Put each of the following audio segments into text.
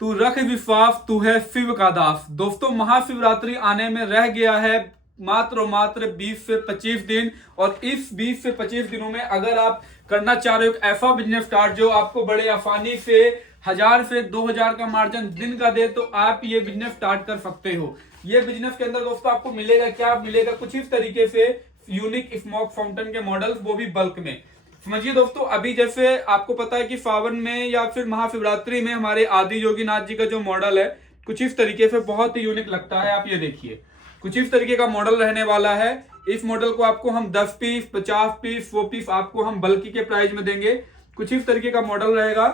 तू रख विश्वास, तू है शिव का दास। दोस्तों, महाशिवरात्रि आने में रह गया है मात्र और मात्र 20 से 25 दिन। और इस 20 से 25 दिनों में अगर आप करना चाह रहे हो ऐसा बिजनेस स्टार्ट जो आपको बड़े आसानी से 1000 से 2000 का मार्जिन दिन का दे, तो आप ये बिजनेस स्टार्ट कर सकते हो। ये बिजनेस के अंदर दोस्तों आपको मिलेगा क्या? मिलेगा कुछ इस तरीके से यूनिक स्मोक फाउंटेन के मॉडल्स, वो भी बल्क में। समझिए दोस्तों, अभी जैसे आपको पता है कि सावन में या फिर महाशिवरात्रि में हमारे आदि योगीनाथ जी का जो मॉडल है कुछ इस तरीके से बहुत ही यूनिक लगता है। आप ये देखिए, कुछ इस तरीके का मॉडल रहने वाला है। इस मॉडल को आपको हम 10 पीस, 50 पीस, 100 पीस आपको हम बल्कि के प्राइस में देंगे। कुछ इस तरीके का मॉडल रहेगा।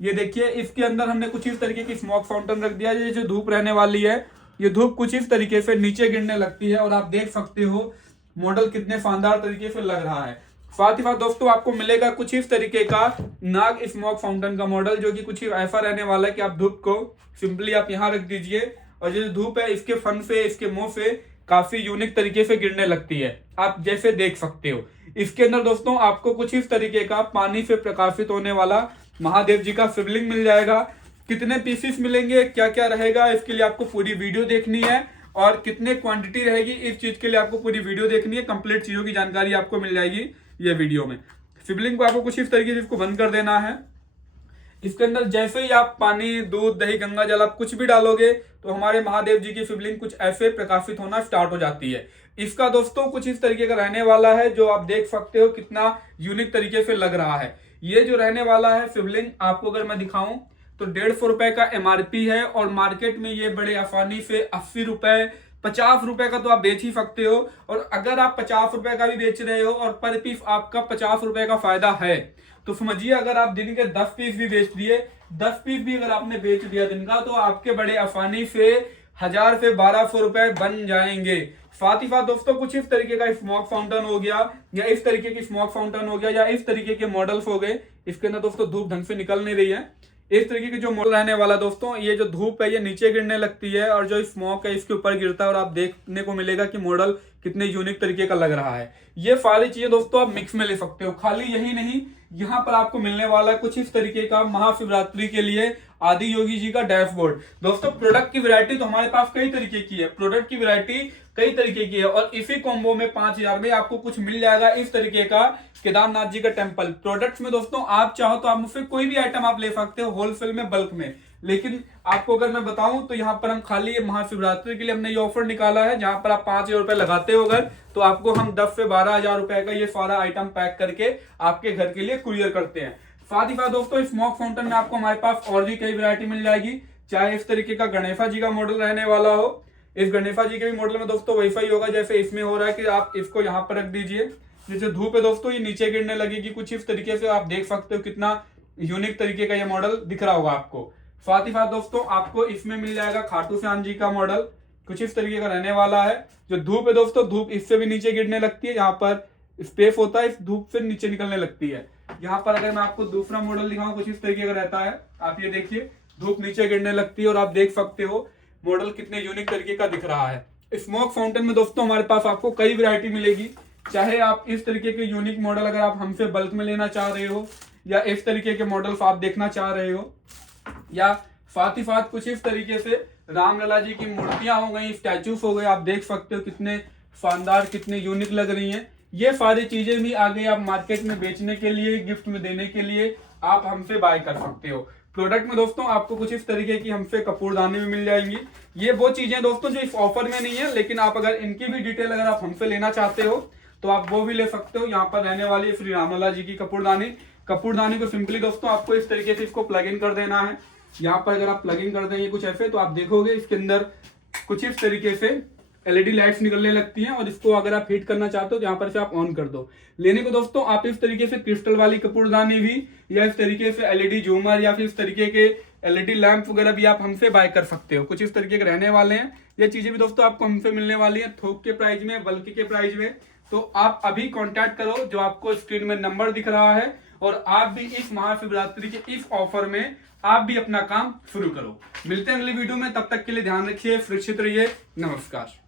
ये देखिए, इसके अंदर हमने कुछ इस तरीके की स्मोक फाउंटेन रख दिया है। ये जो धूप रहने वाली है, ये धूप कुछ इस तरीके से नीचे गिरने लगती है और आप देख सकते हो मॉडल कितने शानदार तरीके से लग रहा है। साथ ही साथ दोस्तों आपको मिलेगा कुछ इस तरीके का नाग स्मोक फाउंटेन का मॉडल, जो कि कुछ ऐसा रहने वाला है कि आप धूप को सिंपली आप यहाँ रख दीजिए और ये जो धूप है इसके फन से, इसके मुंह से काफी यूनिक तरीके से गिरने लगती है, आप जैसे देख सकते हो। इसके अंदर दोस्तों आपको कुछ इस तरीके का पानी से प्रकाशित होने वाला महादेव जी का शिवलिंग मिल जाएगा। कितने पीसेस मिलेंगे, क्या क्या रहेगा, इसके लिए आपको पूरी वीडियो देखनी है। और कितने क्वांटिटी रहेगी, इस चीज के लिए आपको पूरी वीडियो देखनी है। कंप्लीट चीजों की जानकारी आपको मिल जाएगी ये वीडियो में। शिवलिंग को आपको कुछ इस तरीके से इसको बंद कर देना है। इसके अंदर जैसे ही आप पानी, दूध, दही, गंगा जल आप कुछ भी डालोगे तो हमारे महादेव जी की शिवलिंग कुछ ऐसे प्रकाशित होना स्टार्ट हो जाती है। इसका दोस्तों कुछ इस तरीके का रहने वाला है, जो आप देख सकते हो कितना यूनिक तरीके से लग रहा है। ये जो रहने वाला है शिवलिंग, आपको अगर मैं दिखाऊं तो 150 रुपए का एमआरपी है और मार्केट में ये बड़े आसानी से 80 रुपए, 50 रुपए का तो आप बेच ही सकते हो। और अगर आप 50 रुपए का भी बेच रहे हो और पर पीस आपका 50 रुपए का फायदा है, तो समझिए अगर आप दिन के 10 पीस भी बेच दिए, 10 पीस भी अगर आपने बेच दिया दिन का, तो आपके बड़े आसानी से 1000 से 1200 रुपए बन जाएंगे। साथ ही साथ दोस्तों कुछ इस तरीके का स्मोक फाउंटेन हो गया, या इस तरीके की स्मोक फाउंटेन हो गया, या इस तरीके के मॉडल्स हो गए। इसके अंदर दोस्तों धूप ढंग से निकल नहीं रही है। इस तरीके की जो मॉडल रहने वाला दोस्तों, ये जो धूप है ये नीचे गिरने लगती है और जो स्मोक है इसके ऊपर गिरता है और आप देखने को मिलेगा कि मॉडल कितने यूनिक तरीके का लग रहा है। ये सारी चीजें दोस्तों आप मिक्स में ले सकते हो। खाली यही नहीं, यहाँ पर आपको मिलने वाला कुछ इस तरीके का महाशिवरात्रि के लिए आदि योगी जी का डैशबोर्ड। दोस्तों प्रोडक्ट की वैरायटी तो हमारे पास कई तरीके की है, प्रोडक्ट की वैरायटी कई तरीके की है। और इसी कॉम्बो में 5000 में आपको कुछ मिल जाएगा इस तरीके का केदारनाथ जी का टेम्पल। प्रोडक्ट्स में दोस्तों आप चाहो तो आप मुझसे कोई भी आइटम आप ले सकते हो होलसेल में, बल्क में। लेकिन आपको अगर मैं बताऊं तो यहाँ पर हम खाली ये महाशिवरात्रि के लिए हमने ये ऑफर निकाला है, जहां पर आप 5000 रुपए लगाते हो अगर, तो आपको हम 10 से 12 हजार रुपए का ये सारा आइटम पैक करके आपके घर के लिए कुरियर करते हैं। साथ ही साथ दोस्तों स्मोक फाउंटेन में आपको हमारे पास और भी कई वैरायटी मिल जाएगी। चाहे इस तरीके का गणेशा जी का मॉडल रहने वाला हो, इस गणेशा जी के भी मॉडल में दोस्तों वैसा ही होगा जैसे इसमें हो रहा है कि आप इसको यहाँ पर रख दीजिए। जैसे धूप है दोस्तों ये नीचे गिरने लगेगी कुछ इस तरीके से, आप देख सकते हो कितना यूनिक तरीके का ये मॉडल दिख रहा होगा आपको। साथ ही साथ दोस्तों आपको इसमें मिल जाएगा खाटू श्याम जी का मॉडल, कुछ इस तरीके का रहने वाला है। जो धूप है दोस्तों, धूप इससे भी नीचे गिरने लगती है, यहाँ पर स्पेस होता है, इस धूप से नीचे निकलने लगती है। यहाँ पर अगर मैं आपको दूसरा मॉडल दिखाऊं कुछ इस तरीके का रहता है, आप ये देखिए धूप नीचे गिरने लगती है और आप देख सकते हो मॉडल कितने यूनिक तरीके का दिख रहा है। स्मोक फाउंटेन में दोस्तों हमारे पास आपको कई वैरायटी मिलेगी। चाहे आप इस तरीके के यूनिक मॉडल अगर आप हमसे बल्क में लेना चाह रहे हो, या इस तरीके के मॉडल्स आप देखना चाह रहे हो, या साथ ही साथ कुछ इस तरीके से रामलला जी की मूर्तियां हो गई, स्टैचूज हो गए, आप देख सकते हो कितने शानदार, कितने यूनिक लग रही हैं। ये सारी चीजें भी आगे आप मार्केट में बेचने के लिए, गिफ्ट में देने के लिए आप हमसे बाय कर सकते हो। प्रोडक्ट में दोस्तों आपको कुछ इस तरीके की हमसे कपूरदानी भी मिल जाएंगी। ये वो चीजें दोस्तों जो इस ऑफर में नहीं है, लेकिन आप अगर इनकी भी डिटेल अगर आप हमसे लेना चाहते हो तो आप वो भी ले सकते हो। यहाँ पर रहने वाली श्री रामलला जी की कपूरदानी को सिंपली दोस्तों आपको इस तरीके से इसको प्लग इन कर देना है। यहाँ पर अगर आप प्लग इन कर देंगे कुछ ऐसे, तो आप देखोगे इसके अंदर कुछ इस तरीके से एलईडी लाइट्स निकलने लगती हैं और इसको अगर आप हीट करना चाहते हो तो यहाँ पर से आप ऑन कर दो। लेने को दोस्तों आप इस तरीके से क्रिस्टल वाली कपूरदानी भी, या इस तरीके से एलईडी झूमर, या फिर इस तरीके के एलईडी लैंप वगैरह भी आप हमसे बाय कर सकते हो। कुछ इस तरीके के रहने वाले हैं। ये चीजें भी दोस्तों आपको हमसे मिलने वाली है थोक के प्राइस में, बल्कि के प्राइस में। तो आप अभी कॉन्टैक्ट करो, जो आपको स्क्रीन में नंबर दिख रहा है, और आप भी इस महाशिवरात्रि के इस ऑफर में आप भी अपना काम शुरू करो। मिलते हैं अगली वीडियो में, तब तक के लिए ध्यान रखिए, सुरक्षित रहिए, नमस्कार।